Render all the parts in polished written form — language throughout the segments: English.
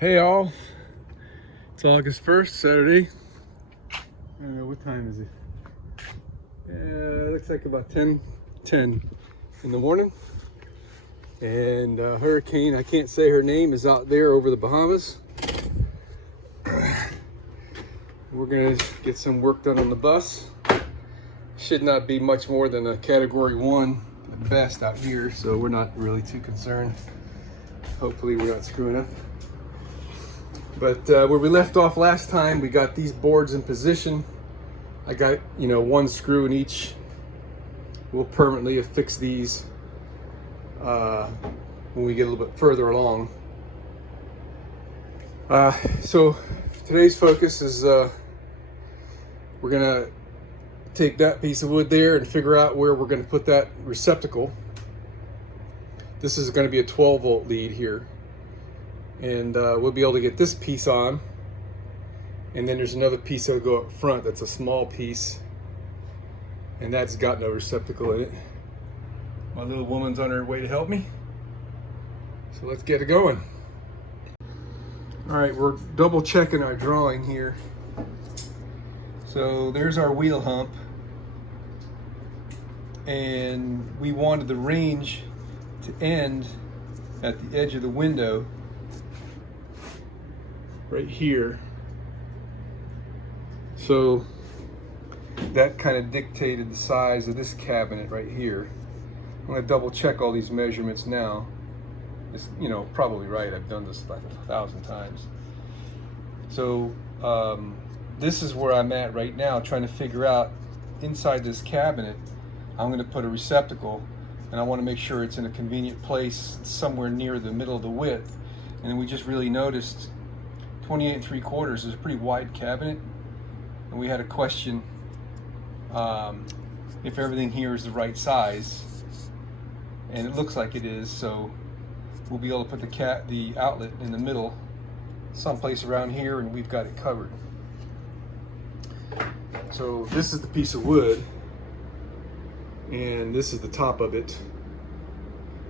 Hey all, it's August 1st, Saturday. I don't know, what time is it? It looks like about 10 in the morning. And Hurricane, I can't say her name, is out there over the Bahamas. We're gonna get some work done on the bus. Should not be much more than a category 1 at best out here, so we're not really too concerned. Hopefully we're not screwing up. But where we left off last time, we got these boards in position. I got, one screw in each. We'll permanently affix these when we get a little bit further along. So today's focus is we're gonna take that piece of wood there and figure out where we're gonna put that receptacle. This is gonna be a 12-volt lead here. And we'll be able to get this piece on, and then there's another piece that'll go up front that's a small piece, and that's got no receptacle in it. My little woman's on her way to help me, so let's get it going. All right, we're double checking our drawing here. So there's our wheel hump, and we wanted the range to end at the edge of the window right here. So that kind of dictated the size of this cabinet right here. I'm going to double check all these measurements now. It's probably right. I've done this like 1,000 times. So this is where I'm at right now, trying to figure out inside this cabinet. I'm going to put a receptacle, and I want to make sure it's in a convenient place somewhere near the middle of the width. And we just really noticed 28 3/4 is a pretty wide cabinet, and we had a question if everything here is the right size, and it looks like it is. So we'll be able to put the outlet in the middle, someplace around here, and we've got it covered. So this is the piece of wood, and this is the top of it.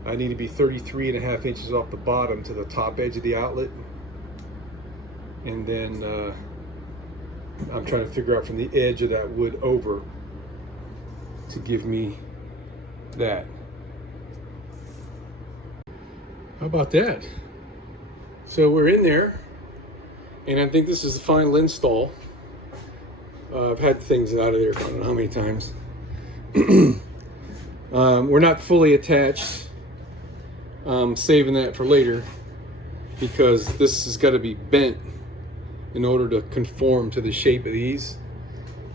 I need to be 33.5 inches off the bottom to the top edge of the outlet. And then I'm trying to figure out from the edge of that wood over to give me that. How about that? So we're in there, and I think this is the final install. I've had things out of there, I don't know how many times. We're not fully attached. Saving that for later, because this has got to be bent in order to conform to the shape of these,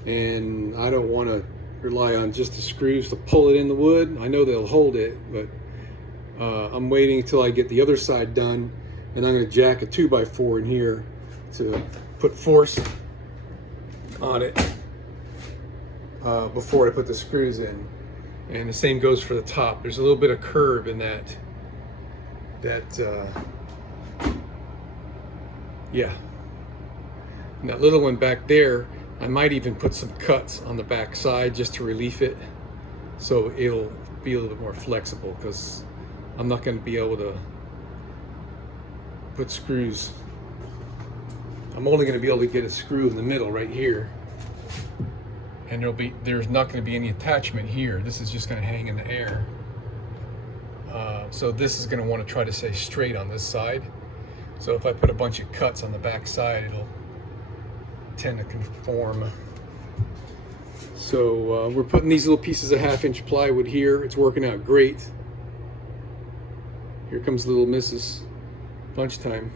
and I don't want to rely on just the screws to pull it in the wood. I know they'll hold it, but I'm waiting until I get the other side done, and I'm going to jack a 2x4 in here to put force on it before I put the screws in. And the same goes for the top. There's a little bit of curve in that yeah. And that little one back there, I might even put some cuts on the back side just to relieve it, so it'll be a little bit more flexible, because I'm not going to be able to put screws. I'm only going to be able to get a screw in the middle right here, and there's not going to be any attachment here. This is just going to hang in the air. So this is going to want to try to stay straight on this side. So if I put a bunch of cuts on the back side, it'll tend to conform. So we're putting these little pieces of 1/2-inch plywood here. It's working out great. Here comes little Mrs. Lunchtime.